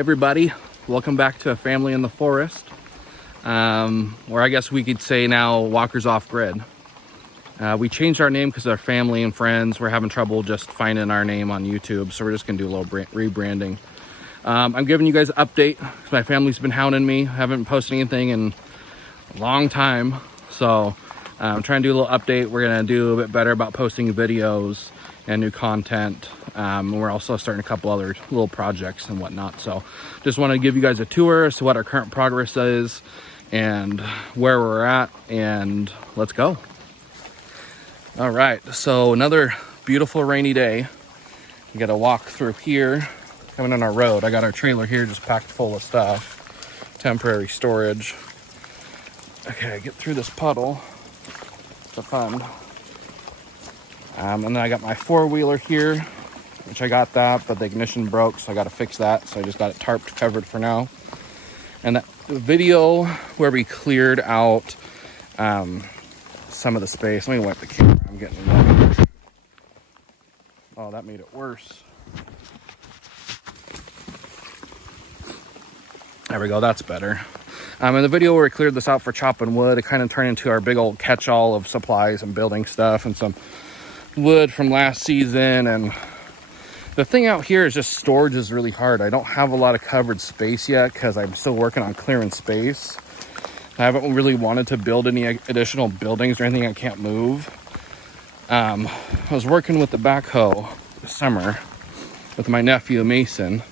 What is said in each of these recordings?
everybody, welcome back to A Family in the Forest, or I guess we could say now Walkers Off-Grid. We changed our name because our family and friends were having trouble just finding our name on YouTube, so we're just gonna do a little rebranding. I'm giving you guys an update because my family's been hounding me. I haven't posted anything in a long time, so I'm trying to do a little update. We're gonna do a bit better about posting videos and new content. We're also starting a couple other little projects and whatnot. So just want to give you guys a tour as to what our current progress is and where we're at, and let's go. All right, so another beautiful rainy day. We got to walk through here, coming on our road. I got our trailer here just packed full of stuff, temporary storage. Okay, get through this puddle. It's fun. And then I got my four-wheeler here, which I got that, but the ignition broke, so I got to fix that. So I just got it tarped covered for now. And that video where we cleared out some of the space. Let me wipe the camera. I'm getting wet. Oh, that made it worse. There we go. That's better. In the video where we cleared this out for chopping wood, it kind of turned into our big old catch-all of supplies and building stuff and some wood from last season. And the thing out here is just storage is really hard. I don't have a lot of covered space yet because I'm still working on clearing space. I haven't really wanted to build any additional buildings or anything I can't move. I was working with the backhoe this summer with my nephew Mason,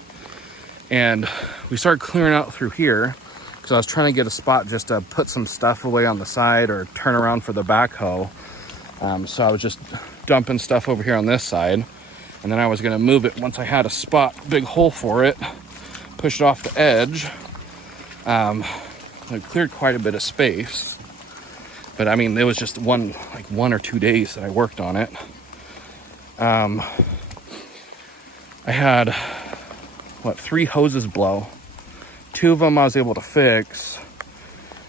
and we started clearing out through here because I was trying to get a spot just to put some stuff away on the side or turn around for the backhoe. So I was just dumping stuff over here on this side, and then I was going to move it once I had a spot, big hole for it, push it off the edge. I cleared quite a bit of space, but I mean, it was just one or 2 days that I worked on it. I had 3 hoses blow. 2 of them I was able to fix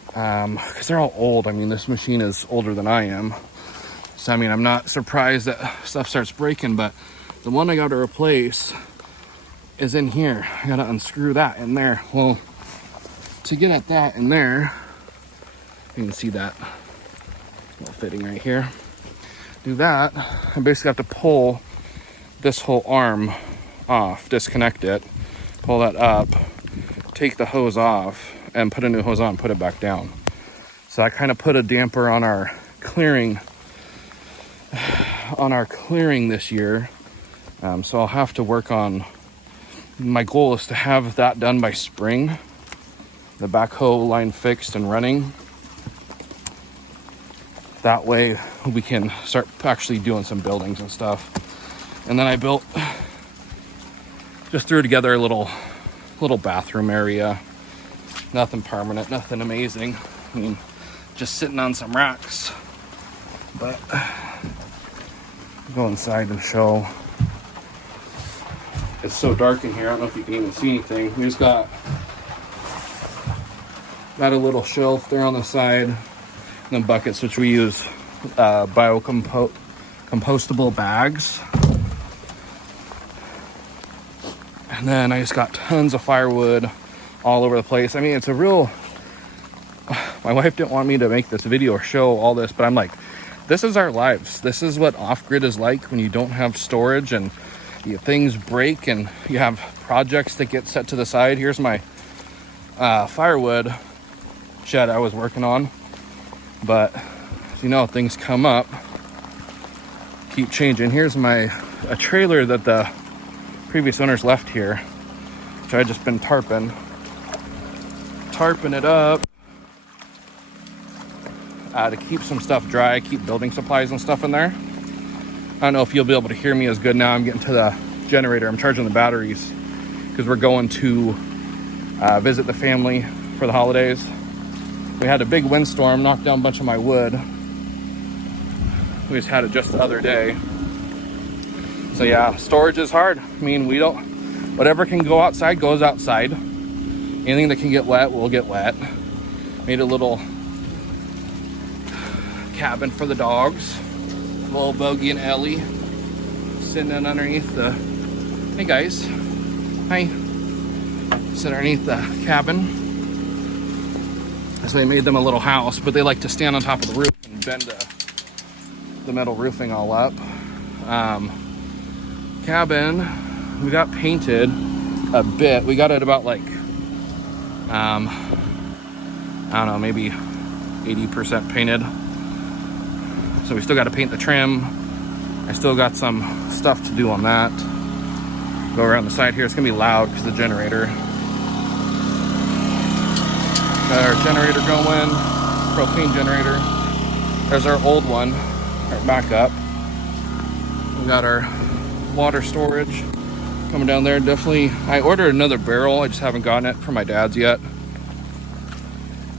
because they're all old. I mean, this machine is older than I am. So, I mean, I'm not surprised that stuff starts breaking, but the one I got to replace is in here. I got to unscrew that in there. Well, to get at that in there, you can see that little fitting right here. Do that, I basically have to pull this whole arm off, disconnect it, pull that up, take the hose off, and put a new hose on, put it back down. So I kind of put a damper on our clearing this year, so I'll have to work on, my goal is to have that done by spring, the backhoe line fixed and running. That way we can start actually doing some buildings and stuff. And then I just threw together a little bathroom area. Nothing permanent, nothing amazing. I mean, just sitting on some racks, but go inside and show. It's so dark in here, I don't know if you can even see anything. We just got a little shelf there on the side, and then buckets, which we use compostable bags. And then I just got tons of firewood all over the place. I mean, it's a real, my wife didn't want me to make this video or show all this, but I'm like, this is our lives. This is what off-grid is like when you don't have storage and things break and you have projects that get set to the side. Here's my firewood shed I was working on, but you know, things come up, keep changing. Here's a trailer that the previous owners left here, which I just been tarping it up to keep some stuff dry, keep building supplies and stuff in there. I don't know if you'll be able to hear me as good now. I'm getting to the generator. I'm charging the batteries because we're going to visit the family for the holidays. We had a big windstorm, knocked down a bunch of my wood. We just had it just the other day. So yeah, storage is hard. I mean, whatever can go outside goes outside. Anything that can get wet will get wet. Made a little cabin for the dogs. Little Bogey and Ellie sitting in underneath the, hey guys, hi. It's underneath the cabin. So they made them a little house, but they like to stand on top of the roof and bend the metal roofing all up. Cabin, we got painted a bit. We got it about like, I don't know, maybe 80% painted. So we still got to paint the trim. I still got some stuff to do on that. Go around the side here. It's gonna be loud because of the generator. Got our generator going, propane generator. There's our old one, our backup. We got our water storage coming down there. Definitely, I ordered another barrel. I just haven't gotten it from my dad's yet.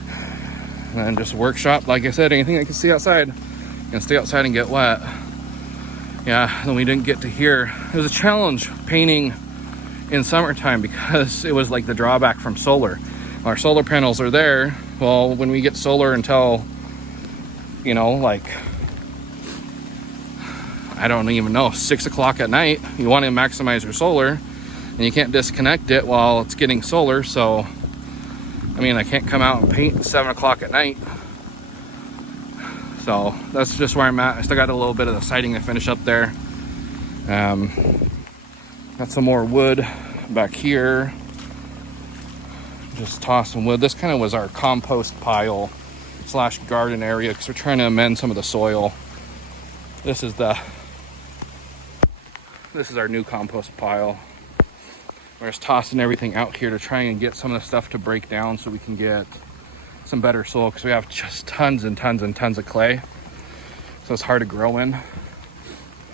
And then just a workshop, like I said, anything I can see outside. Gonna stay outside and get wet. Yeah, then we didn't get to here. It was a challenge painting in summertime because it was like the drawback from solar. Our solar panels are there. Well, when we get solar until, you know, like, I don't even know, 6 o'clock at night, you want to maximize your solar and you can't disconnect it while it's getting solar. So, I mean, I can't come out and paint at 7 o'clock at night. So that's just where I'm at. I still got a little bit of the siding to finish up there. Got some more wood back here. Just toss some wood. This kind of was our compost pile / garden area because we're trying to amend some of the soil. This is our new compost pile. We're just tossing everything out here to try and get some of the stuff to break down so we can get some better soil because we have just tons and tons and tons of clay. So it's hard to grow in.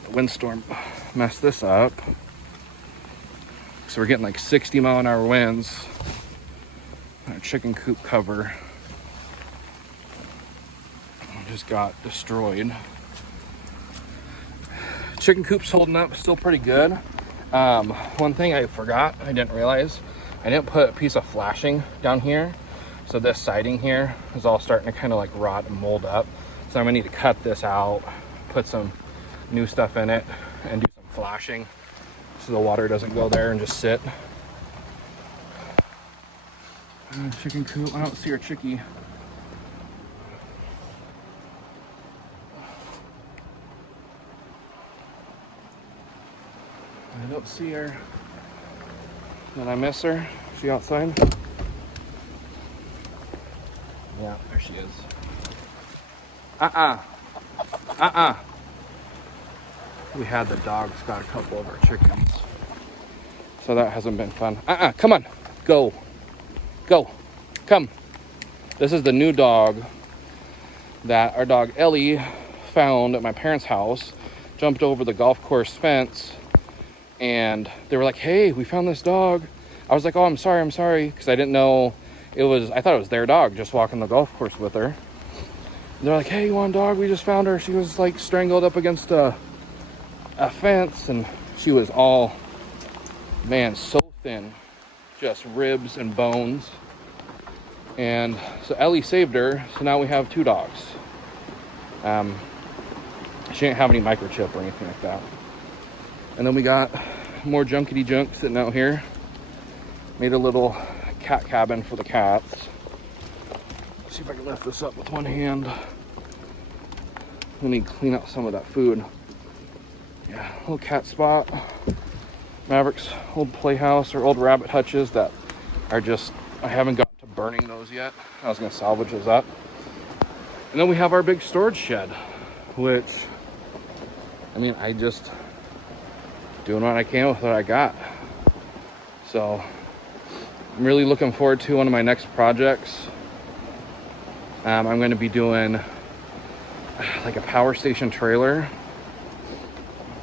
The windstorm messed this up. So we're getting like 60-mile-an-hour winds. Our chicken coop cover just got destroyed. Chicken coop's holding up still pretty good. One thing I forgot, I didn't realize, I didn't put a piece of flashing down here. So this siding here is all starting to kind of like rot and mold up. So I'm gonna need to cut this out, put some new stuff in it, and do some flashing so the water doesn't go there and just sit. Chicken coop, I don't see our chickie. I don't see her. Did I miss her? Is she outside? Yeah, there she is. We had the dogs got a couple of our chickens. So that hasn't been fun. Come on. Go. Go. Come. This is the new dog that our dog Ellie found at my parents' house. Jumped over the golf course fence. And they were like, hey, we found this dog. I was like, oh, I'm sorry. Because I didn't know I thought it was their dog just walking the golf course with her. They're like, hey, you want a dog? We just found her. She was like strangled up against a fence. And she was all, man, so thin. Just ribs and bones. And so Ellie saved her. So now we have 2 dogs. She didn't have any microchip or anything like that. And then we got more junkety junk sitting out here. Made a little cat cabin for the cats. Let's see if I can lift this up with one hand. We need to clean out some of that food. Yeah, little cat spot. Maverick's old playhouse or old rabbit hutches that are just, I haven't gotten to burning those yet. I was gonna salvage those up. And then we have our big storage shed, which, I mean, I just doing what I can with what I got. So I'm really looking forward to one of my next projects. I'm going to be doing like a power station trailer,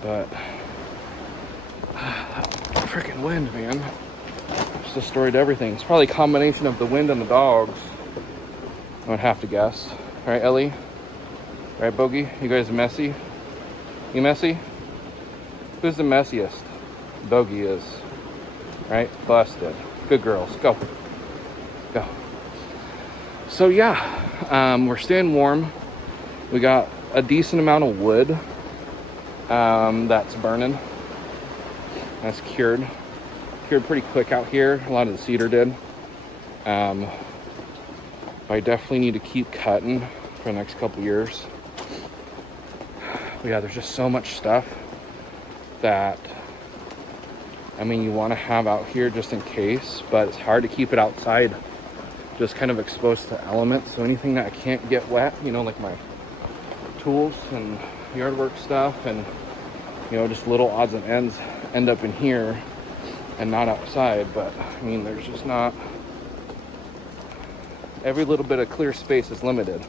but freaking wind, man, just destroyed everything. It's probably a combination of the wind and the dogs, I would have to guess. All right, Ellie? All right, Bogey? You guys messy? You messy? Who's the messiest? Bogey is. Right? Busted. Good girls. Go. Go. So yeah, we're staying warm. We got a decent amount of wood that's burning. That's cured. cured pretty quick out here. A lot of the cedar did. But I definitely need to keep cutting for the next couple years. But yeah, there's just so much stuff that, I mean, you want to have out here just in case, but it's hard to keep it outside, just kind of exposed to elements. So anything that I can't get wet, you know, like my tools and yard work stuff, and you know, just little odds and ends end up in here and not outside. But I mean, there's just not, every little bit of clear space is limited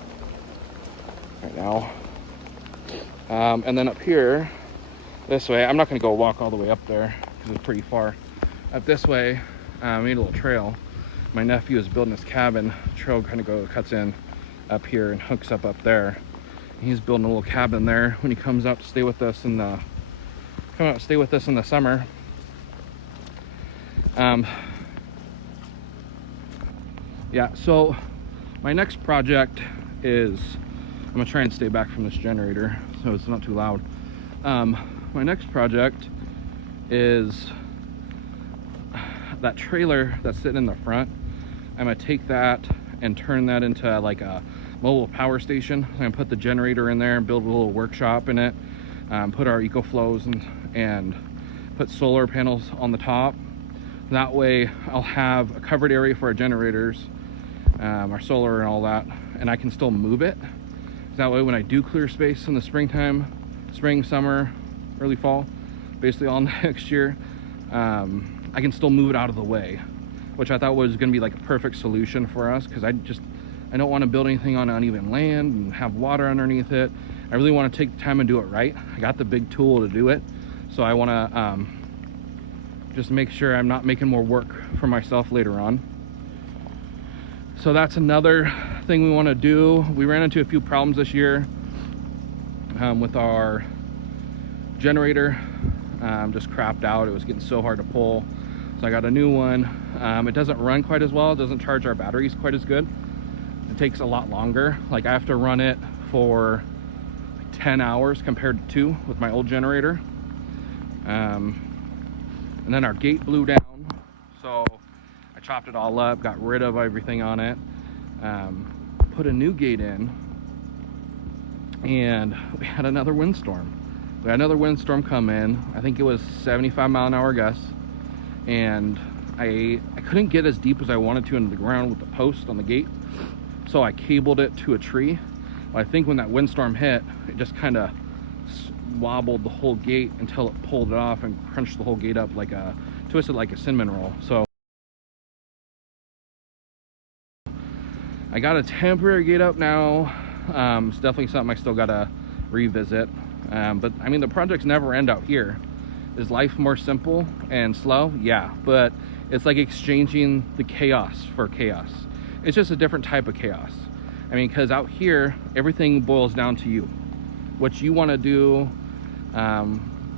right now. And then up here this way, I'm not going to go walk all the way up there because it's pretty far. Up this way, I made a little trail. My nephew is building his cabin. Trail kind of cuts in up here and hooks up there. He's building a little cabin there when he comes out to stay with us in the summer. Yeah, so my next project is, I'm gonna try and stay back from this generator so it's not too loud. My next project is that trailer that's sitting in the front. I'm gonna take that and turn that into like a mobile power station. I'm gonna put the generator in there and build a little workshop in it. Put our EcoFlows and put solar panels on the top. That way I'll have a covered area for our generators, our solar and all that, and I can still move it. That way when I do clear space in the springtime, spring, summer, early fall, basically all next year, I can still move it out of the way, which I thought was gonna be like a perfect solution for us, because I don't want to build anything on uneven land and have water underneath it. I really want to take the time and do it right. I got the big tool to do it, so I want to just make sure I'm not making more work for myself later on. So that's another thing we want to do. We ran into a few problems this year with our generator. Just crapped out. It was getting so hard to pull, so I got a new one. It doesn't run quite as well. It doesn't charge our batteries quite as good. It takes a lot longer. Like I have to run it for 10 hours compared to 2 with my old generator. And then our gate blew down, so I chopped it all up, got rid of everything on it, put a new gate in, and we had another windstorm. We had another windstorm come in. I think it was 75-mile-an-hour gusts, and I couldn't get as deep as I wanted to into the ground with the post on the gate, so I cabled it to a tree. Well, I think when that windstorm hit, it just kind of wobbled the whole gate until it pulled it off and crunched the whole gate up like a, twisted like a cinnamon roll. So I got a temporary gate up now. It's definitely something I still gotta revisit. But I mean, the projects never end out here. Is life more simple and slow? Yeah, but it's like exchanging the chaos for chaos. It's just a different type of chaos. I mean, because out here, everything boils down to you. What you want to do,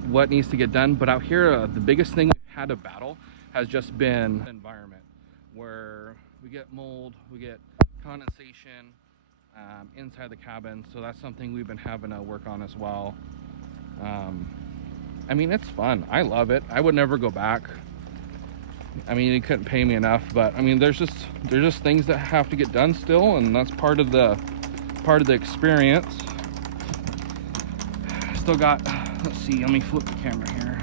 what needs to get done. But out here, the biggest thing we've had to battle has just been the environment, where we get mold, we get condensation inside the cabin. So that's something we've been having to work on as well. I mean, it's fun. I love it. I would never go back. I mean, you couldn't pay me enough, but I mean, there's just things that have to get done still, and that's part of the experience. Still got, let's see, let me flip the camera here.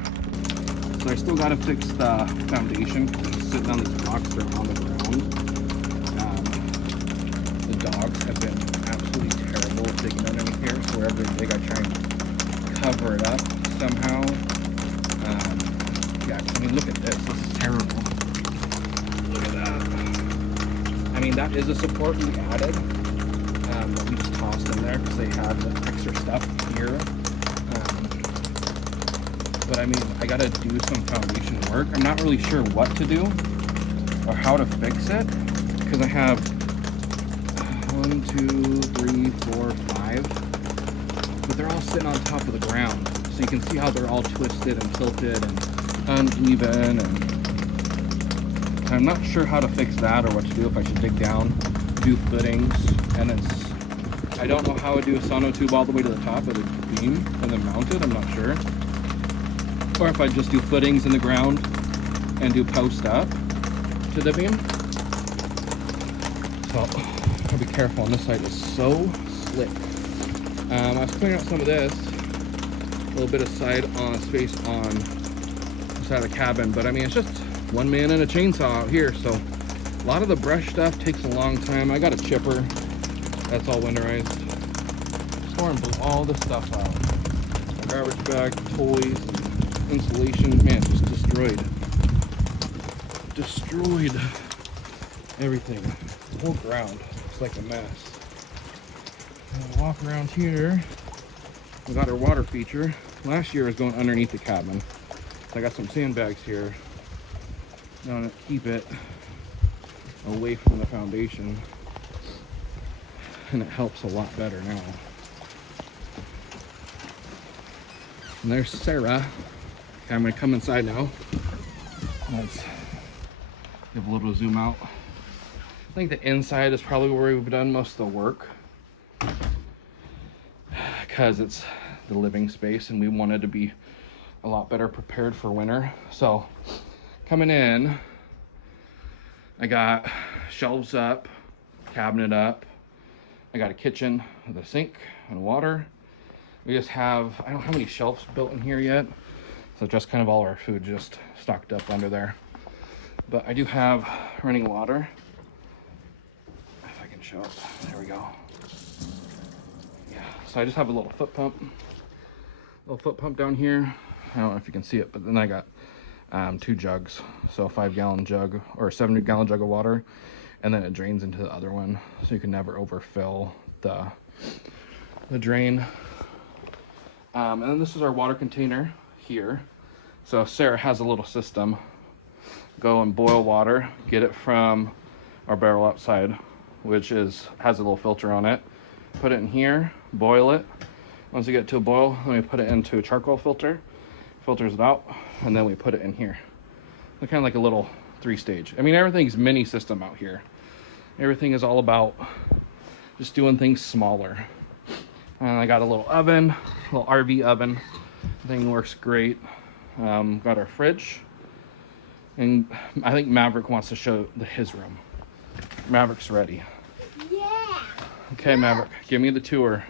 So I still got to fix the foundation because it's sitting on these blocks that are on the ground. The dogs have been absolutely terrible digging underneath here, so wherever they dig, I try and cover it up somehow. Yeah, I mean, look at this. This is terrible. Look at that. I mean, that is a support we added. That we just tossed in there because they had the extra stuff here. But I mean, I gotta do some foundation work. I'm not really sure what to do or how to fix it because I have 1, 2, 3, 4, 5, but they're all sitting on top of the ground. So you can see how they're all twisted and tilted and uneven, and I'm not sure how to fix that or what to do, if I should dig down, do footings, and then I don't know how to do a sonotube all the way to the top of the beam and then mount it. I'm not sure. Or if I just do footings in the ground and do post up to the beam. So I'll be careful on this side. It's so slick. I was clearing out some of this, a little bit of side on space on the side of the cabin, but I mean, it's just one man and a chainsaw out here. So a lot of the brush stuff takes a long time. I got a chipper that's all winterized. Storing all this stuff out. My garbage bag, toys, and insulation. Man, it's just destroyed. Destroyed everything. The whole ground. It's like a mess. I'll walk around here. We got our water feature. Last year was going underneath the cabin. So I got some sandbags here. Now I'm gonna keep it away from the foundation. And it helps a lot better now. And there's Sarah. Okay, I'm gonna come inside now. Let's give a little zoom out. I think the inside is probably where we've done most of the work, because it's the living space and we wanted to be a lot better prepared for winter. So coming in, I got shelves up, cabinet up. I got a kitchen with a sink and water. We just have, I don't have any shelves built in here yet. So just kind of all our food just stocked up under there. But I do have running water. If I can show it, there we go. Yeah, so I just have a little foot pump down here. I don't know if you can see it, but then I got 2 jugs. So a 5-gallon jug or a 70-gallon jug of water. And then it drains into the other one. So you can never overfill the drain. And then this is our water container here. So Sarah has a little system. Go and boil water, get it from our barrel outside, which has a little filter on it. Put it in here, boil it. Once you get to a boil, then we put it into a charcoal filter, filters it out, and then we put it in here. So kind of like a little 3-stage. I mean, everything's mini system out here. Everything is all about just doing things smaller. And I got a little oven, a little RV oven. The thing works great. Got our fridge. And I think Maverick wants to show his room. Maverick's ready. Yeah. Okay, Maverick, give me the tour.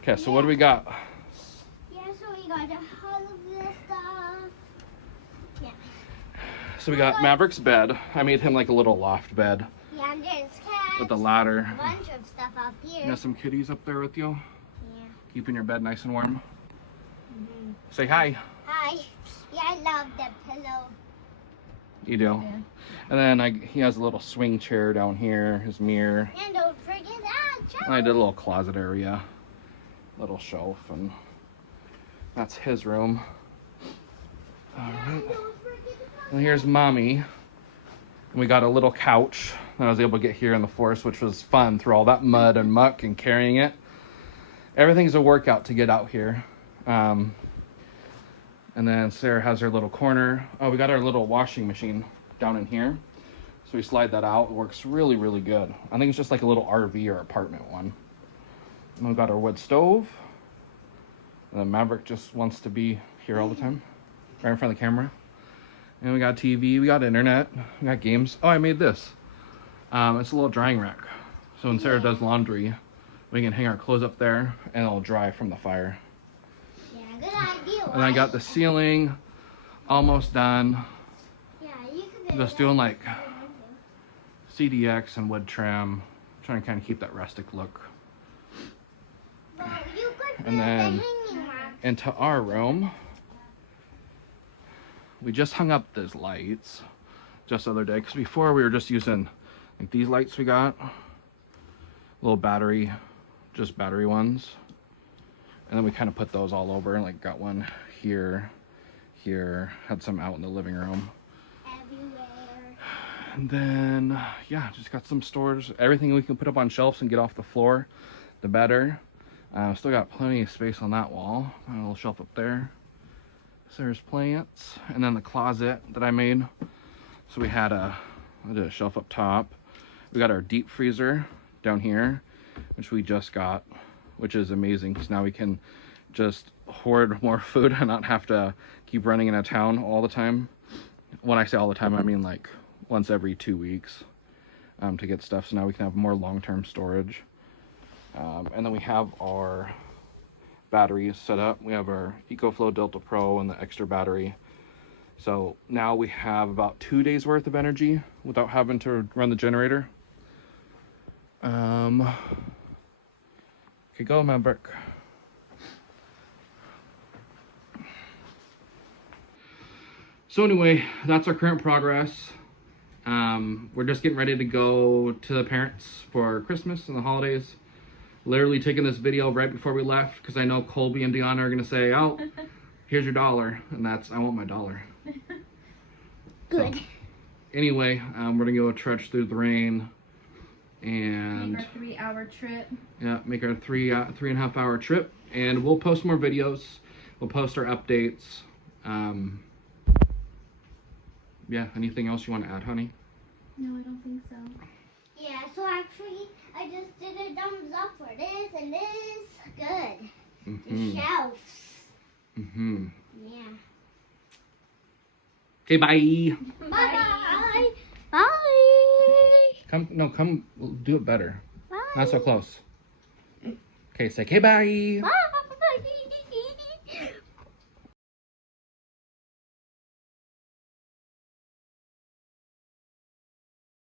Okay, so what do we got? Yeah, so we got all of this stuff. Yeah. So we got Maverick's bed. I made him like a little loft bed Yeah, and there's cats. with a ladder. A bunch of stuff up here. You got some kitties up there with you? Yeah. Keeping your bed nice and warm? Mm-hmm. Say hi. Hi. Yeah, I love the pillow. You do. Yeah. And then he has a little swing chair down here, his mirror. And don't forget that. And I did a little closet area, little shelf, and that's his room. All right. And here's Mommy. And we got a little couch that I was able to get here in the forest, which was fun through all that mud and muck and carrying it. Everything's a workout to get out here. And then Sarah has her little corner. Oh, we got our little washing machine down in here. So we slide that out. It works really, really good. I think it's just like a little RV or apartment one. And we've got our wood stove. And then Maverick just wants to be here all the time, right in front of the camera. And we got TV, we got internet, we got games. Oh, I made this. It's a little drying rack. So when Sarah does laundry, we can hang our clothes up there and it'll dry from the fire. Yeah, good idea. And I got the ceiling almost done. Yeah, you could Just doing like CDX and wood trim. Trying to kind of keep that rustic look. Well, you could And then the hanging rack. into our room, we just hung up those lights just the other day. Because before we were just using like these lights we got. Little battery, just battery ones. And then we kind of put those all over and like got one here, had some out in the living room. Everywhere. And then, yeah, just got some storage. Everything we can put up on shelves and get off the floor, the better. Still got plenty of space on that wall. Got a little shelf up there. Sarah's plants. And then the closet that I made. So we had I did a shelf up top. We got our deep freezer down here, which we just got, which is amazing because now we can just hoard more food and not have to keep running in a town all the time. when I say all the time, I mean like once every 2 weeks to get stuff. So now we can have more long-term storage. And then we have our batteries set up. We have our EcoFlow Delta Pro and the extra battery. So now we have about 2 days worth of energy without having to run the generator. Okay, go Maverick. So anyway, that's our current progress. We're just getting ready to go to the parents for Christmas and the holidays. Literally taking this video right before we left because I know Colby and Deanna are gonna say, "Oh, here's your $1," and I want my $1. Good. So, anyway, we're gonna go trudge through the rain and make our 3-hour trip. Yeah, make our 3.5 hour trip, and we'll post more videos. We'll post our updates. Yeah, anything else you want to add, honey? No, I don't think so. Yeah, so actually, I just did a thumbs up for this and this. Good. The shelves. Yeah. Okay, bye. Bye. Bye. Come, do it better. Bye. Not so close. Okay, say okay, bye. Bye.